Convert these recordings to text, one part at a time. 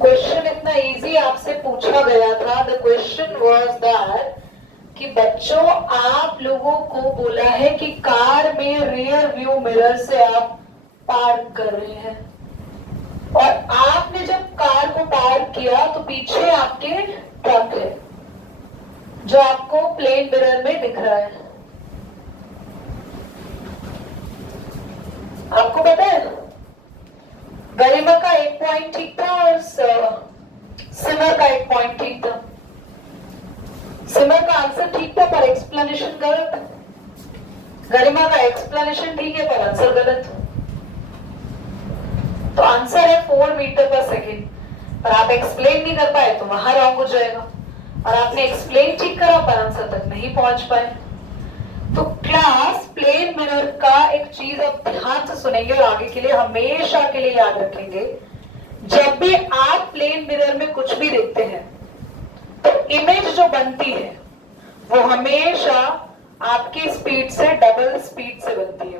Question इतना easy आपसे पूछा गया था। द क्वेश्चन वाज दैट कि बच्चों आप लोगों को बोला है कि कार में रियर व्यू मिरर से आप पार्क कर रहे हैं और आपने जब कार को पार्क किया तो पीछे आपके ट्रक है जो आपको प्लेन मिरर में दिख रहा है। आपको पता है गरिमा का एक पॉइंट ठीक था और सिमर का एक पॉइंट ठीक था। सिमर का आंसर ठीक था पर एक्सप्लेनेशन गलत। गरिमा का एक्सप्लेनेशन ठीक है पर आंसर गलत। तो आंसर है 4 मीटर पर सेकेंड, पर आप एक्सप्लेन नहीं कर पाए तो वहां रॉन्ग हो जाएगा, और आपने एक्सप्लेन ठीक करा पर आंसर तक नहीं पहुंच पाए। तो क्लास प्लेन मिरर का एक चीज आप ध्यान से सुनेंगे और आगे के लिए हमेशा के लिए याद रखेंगे। जब भी आप प्लेन मिरर में कुछ भी देखते हैं तो इमेज जो बनती है वो हमेशा आपकी स्पीड से डबल स्पीड से बनती है।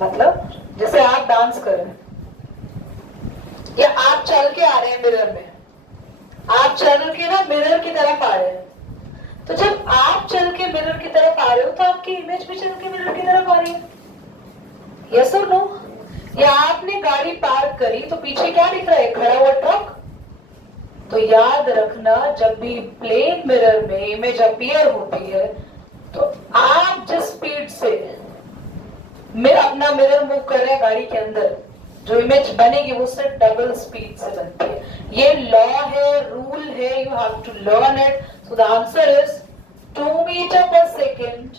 मतलब जैसे आप डांस कर रहे हैं या आप चल के आ रहे हैं मिरर में, आप चल के ना मिरर की तरफ आ रहे हैं, तो जब आप चल के मिरर की तरफ आ रहे हो तो आपकी इमेज भी चल के मिरर की तरफ आ रही है। यस और नो? या आपने गाड़ी पार्क करी तो पीछे क्या दिख रहा है? खड़ा हुआ ट्रक। तो याद रखना जब भी प्लेन मिरर में इमेज अपीयर होती है तो आप जिस स्पीड से अपना मिरर मूव कर रहे हैं गाड़ी के अंदर, जो इमेज बनेगी वो सिर्फ डबल स्पीड से बनती है। ये लॉ है, रूल है, you have to learn it. So the answer is 2 metre per second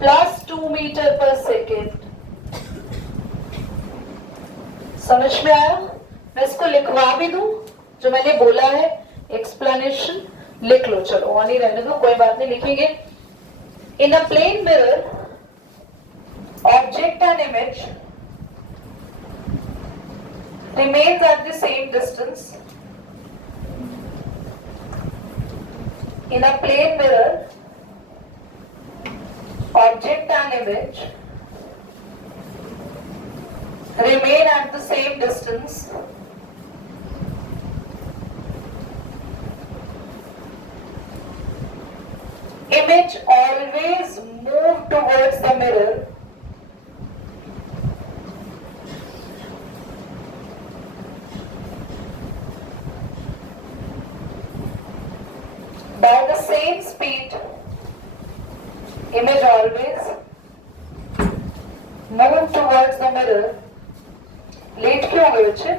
plus 2 metre per second. समझ में आया? मैं इसको लिखवा भी दूं जो मैंने बोला है, एक्सप्लेनेशन लिख लो। चलो ऑन ही रहने दो, कोई बात नहीं, लिखेंगे। In a plane mirror object and image remains at the same distance. In a plane mirror, object and image remain at the same distance. Image always move towards the mirror by the same speed. Image always move towards the mirror. Late क्यों हो गए बच्चे?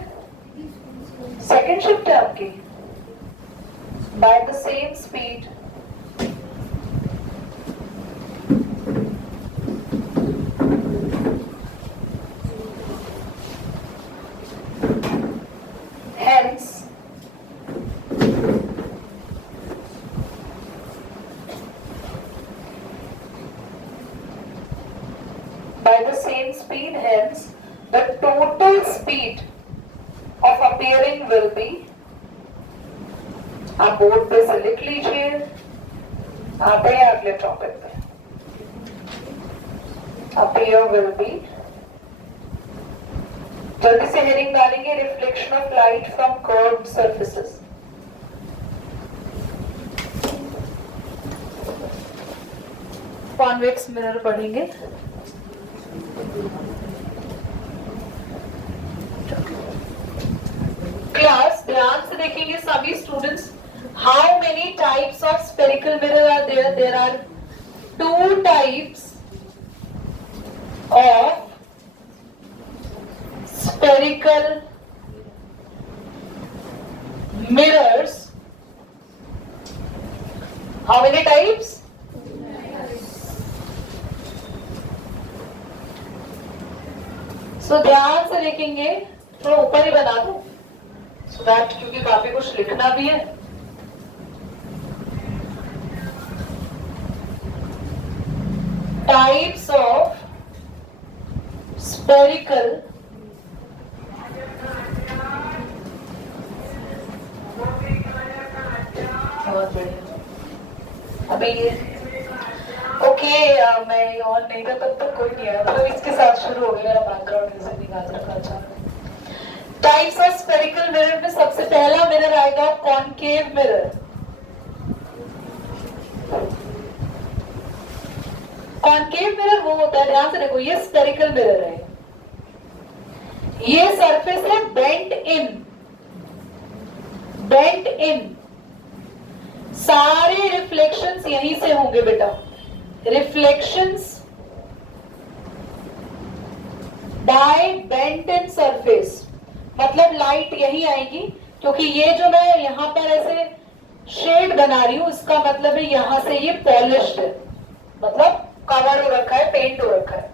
Second shift है आपकी। By the same speed. Hence, by the same speed, hence the total speed of appearing will be, आप board पे से लिख लीजिए। आते हैं अगले टॉपिक पे। appear will be, जल्दी से हेडिंग डालेंगे, reflection of light from curved surfaces. Convex mirror पढ़ेंगे। क्लास ध्यान से देखेंगे सभी students. How many types of spherical mirror are there? There are 2 types of spherical mirrors. How many types? So ध्यान से देखेंगे, थोड़ा ऊपर ही बना दो so that, क्योंकि काफी कुछ लिखना भी है। Types of spherical बहुत बढ़िया। अभी ये ओके, मैं और नहीं था तब तक कोई नहीं आया, मतलब इसके साथ शुरू हो गया मेरा बैकग्राउंड म्यूजिक निकाल रखा। अच्छा टाइप्स ऑफ स्फेरिकल मिरर में सबसे पहला मिरर आएगा कॉनकेव मिरर। कॉनकेव मिरर वो होता है, ध्यान से देखो, ये स्फेरिकल मिरर है, ये सरफेस है बेंट इन, बेंट इन, सारे रिफ्लेक्शंस यहीं से होंगे बेटा, reflections by bent in surface, मतलब लाइट यही आएगी, क्योंकि ये जो मैं यहां पर ऐसे शेड बना रही हूं, इसका मतलब है यहां से ये पॉलिश्ड है, मतलब कवर हो रखा है, पेंट हो रखा है।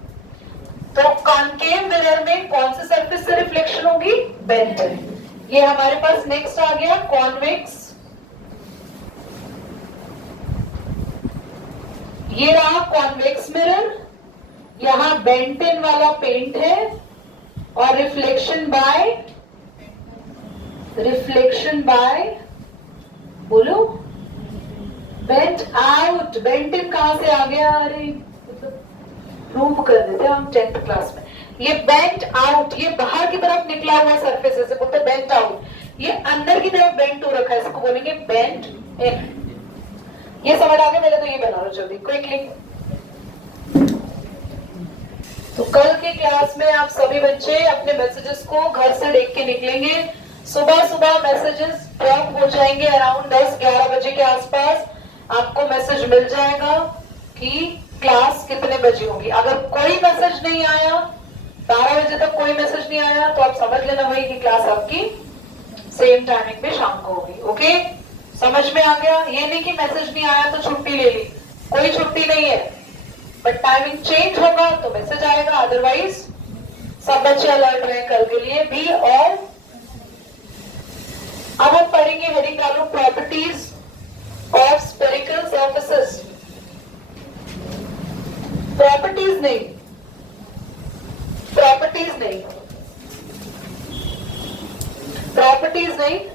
तो कॉनकेव मिरर में कौन से सरफेस से रिफ्लेक्शन होगी? बेंट इन। ये हमारे पास नेक्स्ट आ गया कॉन्वेक्स, ये रहा कॉन्वेक्स मिरर, यहां बेंट इन वाला पेंट है और रिफ्लेक्शन बाय बोलो बेंट आउट। बेंट इन कहां से आ गया? अरे प्रूव कर देते हम 10th क्लास में। ये बेंट आउट, ये बाहर की तरफ निकला हुआ सरफेस है, बोलते बेंट आउट, ये अंदर की तरफ बेंट हो रखा है, इसको बोलेंगे बेंट इन। ये समझ आ गया? पहले तो ये बना लो जल्दी क्विकली। तो कल के क्लास में आप सभी बच्चे अपने मैसेजेस को घर से देख के निकलेंगे। सुबह सुबह मैसेजेस ड्रॉप हो जाएंगे, अराउंड 10-11 बजे के आसपास आपको मैसेज मिल जाएगा कि क्लास कितने बजे होगी। अगर कोई मैसेज नहीं आया, 12 बजे तक कोई मैसेज नहीं आया, तो आप समझ लेना भाई कि क्लास आपकी सेम टाइमिंग पे शाम को होगी। ओके, समझ में आ गया? ये नहीं कि मैसेज नहीं आया तो छुट्टी ले ली, कोई छुट्टी नहीं है, बट टाइमिंग चेंज होगा तो मैसेज आएगा, अदरवाइज सब बच्चे अलर्ट रहे कल के लिए भी। और अब हम पढ़ेंगे, हेडिंग डालो properties of spherical surfaces. Properties नहीं,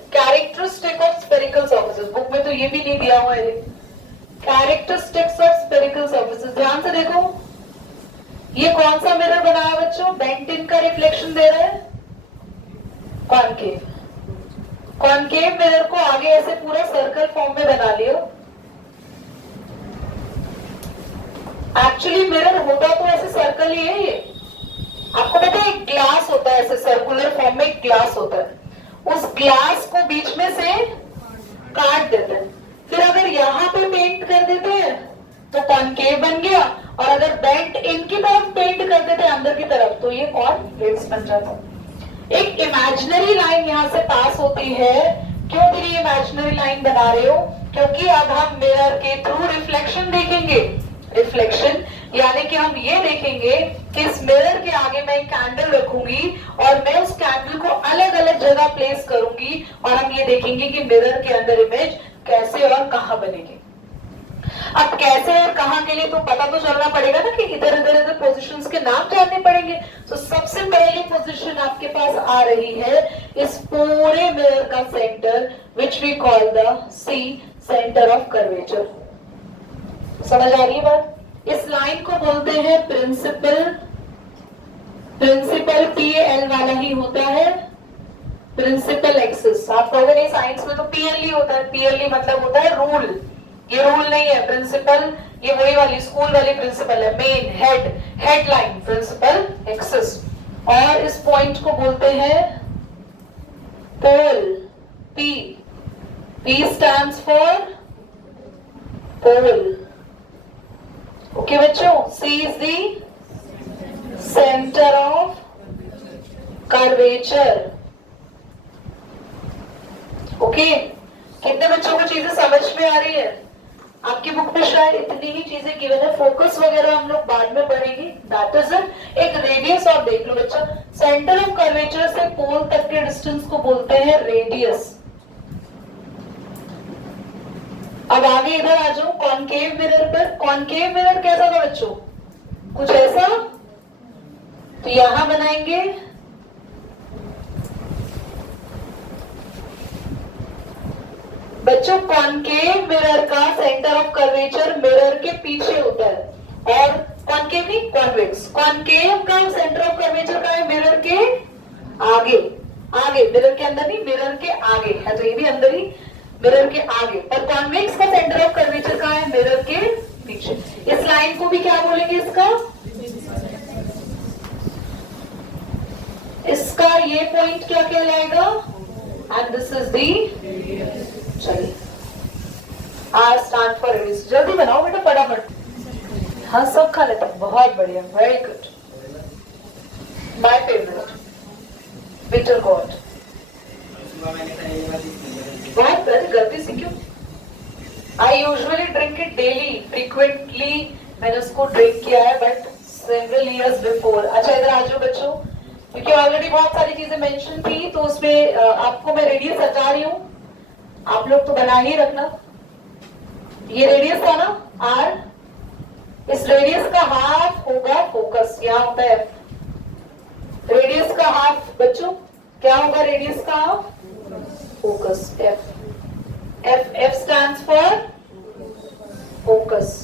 characteristic of spherical surfaces. Book में तो ये भी नहीं दिया हुआ है, कैरेक्टरिस्टिक्स ऑफ स्फेरिकल सरफेसेस। ध्यान से देखो, ये कौन सा मिरर बनाया बच्चों? बेंट इन का रिफ्लेक्शन दे रहा है, कॉनकेव। कॉनकेव मिरर को आगे ऐसे पूरा सर्कल फॉर्म में बना लियो। एक्चुअली मिरर होता तो ऐसे सर्कल ही है। ये आपको पता है, एक ग्लास होता है ऐसे सर्कुलर फॉर्म में, एक ग्लास होता है, उस ग्लास को बीच में से काट देते हैं, फिर अगर यहाँ पे पेंट कर देते हैं तो कॉनकेव बन गया, और अगर बेंट इन की तरफ पेंट कर देते हैं अंदर की तरफ तो ये कॉन्वेक्स बन जाता है। एक इमेजिनरी लाइन यहाँ से पास होती है। क्यों तेरी इमेजिनरी लाइन बना रहे हो? क्योंकि अब हम मिरर के थ्रू रिफ्लेक्शन देखेंगे। रिफ्लेक्शन यानी कि हम ये देखेंगे कि इस मिरर के आगे मैं एक कैंडल रखूंगी और मैं उस कैंडल को अलग अलग जगह प्लेस करूंगी, और हम ये देखेंगे कि मिरर के अंदर इमेज कैसे और कहां बनेगी। अब कैसे और कहां के लिए तो पता तो चलना पड़ेगा ना, कि इधर इधर इधर पोजीशंस के नाम जानने पड़ेंगे। तो सबसे पहली पोजीशन आपके पास आ रही है इस पूरे मिरर का centre, which we call the C, centre of curvature. समझ आ रही है बात? इस लाइन को बोलते हैं प्रिंसिपल। प्रिंसिपल PL वाला ही होता है, प्रिंसिपल एक्सिस। आप कहोगे नहीं साइंस में तो PLE होता है, PLE मतलब होता है रूल। ये रूल नहीं है, प्रिंसिपल ये वही वाली स्कूल वाली प्रिंसिपल है, main head, headline, principal axis. और इस पॉइंट को बोलते हैं pole, P stands for pole. Okay बच्चों, C is the centre of curvature. Okay, कितने बच्चों को चीजें समझ में आ रही है? आपकी बुक में शायद इतनी ही चीजें गिवन है, फोकस वगैरह हम लोग बाद में पढ़ेंगे। That is it. एक रेडियस और देख लो बच्चा, सेंटर ऑफ कर्वेचर से पोल तक के डिस्टेंस को बोलते हैं रेडियस। अब आगे इधर आ जाओ कॉनकेव मिरर पर। कॉनकेव मिरर कैसा था बच्चों? कुछ ऐसा। तो यहां बनाएंगे बच्चों, कॉनकेव मिरर का सेंटर ऑफ कर्वेचर मिरर के पीछे होता है, और कॉनकेव नहीं कॉन्वेक्स। कॉनकेव का सेंटर ऑफ कर्वेचर का है मिरर के आगे। आगे, मिरर के अंदर नहीं, मिरर के आगे है, तो ये भी अंदर ही, मिरर के आगे। और कॉन्वेक्स का सेंटर ऑफ कर्वेचर कहाँ है? मिरर के पीछे। इस लाइन को भी क्या बोलेंगे? इसका ये पॉइंट क्या कहलाएगा? एंड दिस इज दी, चलिए आर स्टैंड फॉर रेडियस। जल्दी बनाओ बेटा फटाफट। हाँ सब खा लेते हैं, बहुत बढ़िया, very good. My favourite bitter gourd. बहुत गलती से क्यों? I usually drink it daily, frequently मैंने उसको ड्रिंक किया है, बट सेवरल इयर्स बिफोर। अच्छा इधर आ जाओ बच्चों, क्योंकि ऑलरेडी बहुत सारी चीजें मेंशन थी, तो उसमें आपको मैं रेडियस हटा रही हूँ, आप लोग तो बना ही रखना। ये रेडियस था ना आर, इस रेडियस का हाफ होगा फोकस, यहाँ होता है रेडियस का हाफ। बच्चों क्या होगा रेडियस का half? Focus, F. F stands for focus.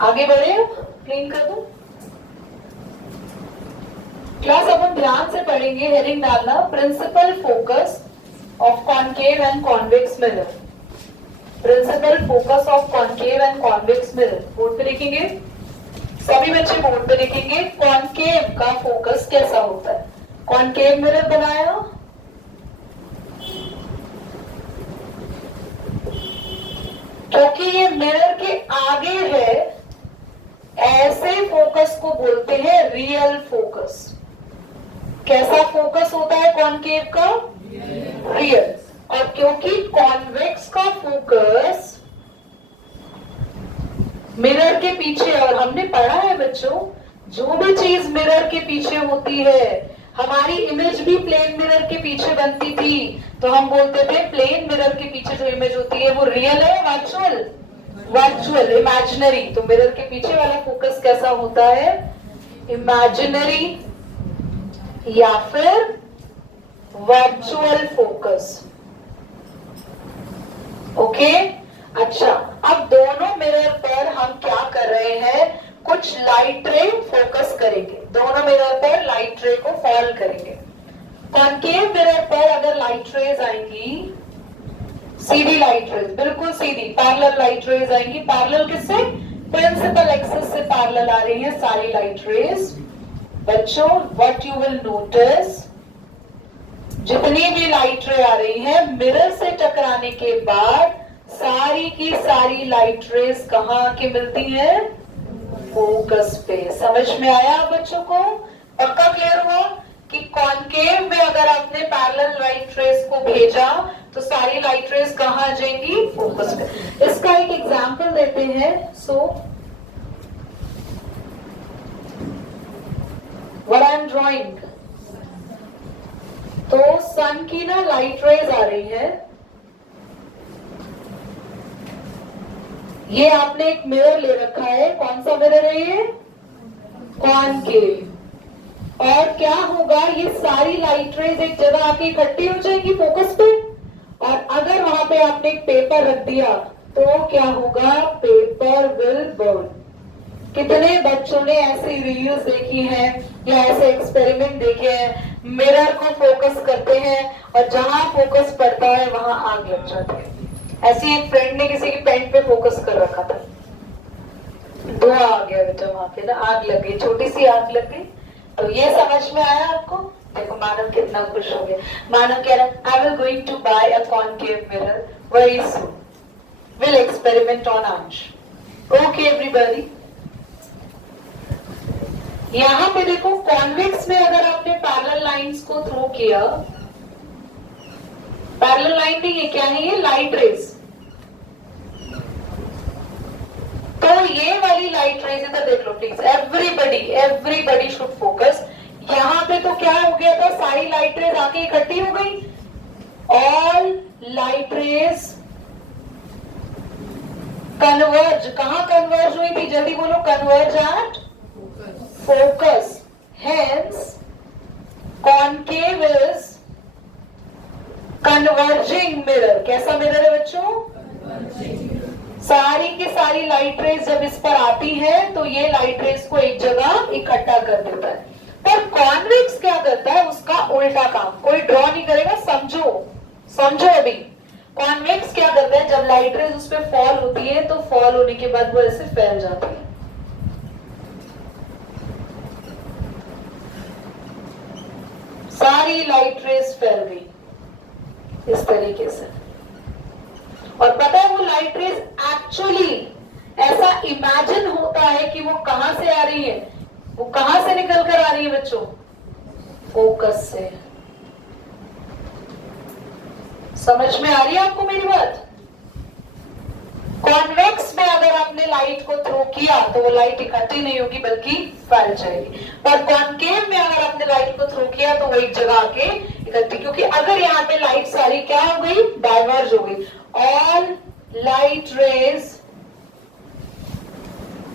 आगे बढ़े, क्लीन कर दो क्लास। अब हम ध्यान से पढ़ेंगे, हेडिंग डालना principal focus of concave and convex mirror. Principal focus of concave and convex mirror board पे लिखेंगे, सभी बच्चे बोर्ड पे लिखेंगे। कॉनकेव का फोकस कैसा होता है? कॉनकेव मिरर बनाया, क्योंकि ये मिरर के आगे है, ऐसे फोकस को बोलते हैं रियल फोकस। कैसा फोकस होता है कॉनकेव का? रियल। और क्योंकि कॉन्वेक्स का फोकस मिरर के पीछे, और हमने पढ़ा है बच्चों, जो भी चीज मिरर के पीछे होती है, हमारी इमेज भी प्लेन मिरर के पीछे बनती थी, तो हम बोलते थे प्लेन मिरर के पीछे जो इमेज होती है वो रियल है, वर्चुअल, वर्चुअल, इमेजिनरी। तो मिरर के पीछे वाला फोकस कैसा होता है? इमेजिनरी या फिर वर्चुअल फोकस। ओके अच्छा, अब दोनों मिरर पर हम क्या कर रहे हैं? कुछ लाइट रे फोकस करेंगे, दोनों मिरर पर लाइट रे को फॉल करेंगे। कॉनकेव मिरर पर अगर लाइट रेज आएंगी, सीधी लाइट रेज, बिल्कुल सीधी पैरेलल लाइट रेज आएंगी। पैरेलल किससे? प्रिंसिपल एक्सिस से पैरेलल आ रही है सारी लाइट रेज। बच्चों व्हाट यू विल नोटिस, जितनी भी लाइट रे आ रही है, मिरर से टकराने के बाद सारी की सारी लाइट रेज कहां आके मिलती है? फोकस पे। समझ में आया बच्चों को? पक्का क्लियर हुआ कि कॉनकेव में अगर आपने पैरेलल लाइट रेज को भेजा तो सारी लाइट रेज कहां आ जाएंगी? फोकस पे। इसका एक एग्जांपल देते हैं। So what I am drawing, तो सन की ना लाइट रेज आ रही है, ये आपने एक मिरर ले रखा है। कौन सा मिरर है ये? कॉनकेव। और क्या होगा, ये सारी लाइट रेज एक जगह आके इकट्ठी हो जाएंगी फोकस पे, और अगर वहां पे आपने एक पेपर रख दिया तो क्या होगा? Paper will burn. कितने बच्चों ने ऐसी रील्स देखी हैं या ऐसे एक्सपेरिमेंट देखे हैं, मिरर को फोकस करते हैं और जहां फोकस पड़ता है वहां आग लग जाती है। ऐसी एक फ्रेंड ने किसी की पेंट पे फोकस कर रखा था, धुआं आ गया बेटा, वहां पे ना आग लग गई, छोटी सी आग लग गई। तो ये समझ में आया आपको? देखो मानव कितना खुश हो गया। मानव कह रहा, I will going to buy a concave mirror very soon, will experiment on Ansh. Okay everybody, यहां पे देखो कॉन्वेक्स में अगर आपने पैरेलल लाइंस को थ्रो किया, पैरेलल लाइन नहीं है, क्या है ये? Light rays. तो ये वाली लाइट रेज इधर देख लो प्लीज, एवरीबडी शुड फोकस। यहां पे तो क्या हो गया था? सारी लाइट रेज आके इकट्ठी हो गई। ऑल लाइट रेज कन्वर्ज, कहां कन्वर्ज हुई थी? जल्दी बोलो, converge at focus. Hence concave is converging mirror. कैसा मिरर है बच्चों? सारी की सारी लाइट रेज जब इस पर आती है तो ये लाइट रेज को एक जगह इकट्ठा कर देता है। पर कॉन्वेक्स क्या करता है, उसका उल्टा काम। कोई ड्रॉ नहीं करेगा, समझो अभी। कॉन्वेक्स क्या करता है, जब लाइट रेज उस पर फॉल होती है तो फॉल होने के बाद वो ऐसे फैल जाती है। सारी लाइट रेज फैल गई इस तरीके से। और पता है वो लाइट रेज एक्चुअली ऐसा इमेजिन होता है कि वो कहां से आ रही है, वो कहां से निकल कर आ रही है बच्चों, फोकस से। समझ में आ रही है आपको मेरी बात? कॉन्वेक्स में अगर आपने लाइट को थ्रो किया तो वो लाइट इकट्ठी नहीं होगी बल्कि फैल जाएगी। पर कॉनकेव में अगर आपने लाइट को थ्रो किया तो वो एक जगह आके इकट्ठी, क्योंकि अगर यहाँ पे लाइट सारी क्या हो गई, डाइवर्ज हो गई। All light rays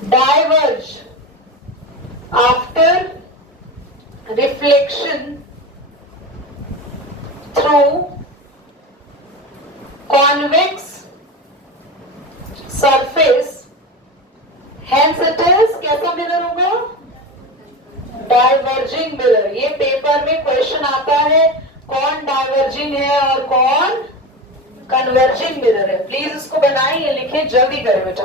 diverge after reflection through convex surface, hence it is कैसा मिरर होगा, डाइवर्जिंग मिरर। ये पेपर में क्वेश्चन आता है, कौन डाइवर्जिंग है और कौन कन्वर्जिंग मिरर है। प्लीज इसको बनाएं, ये लिखें, जल्दी करें बेटा।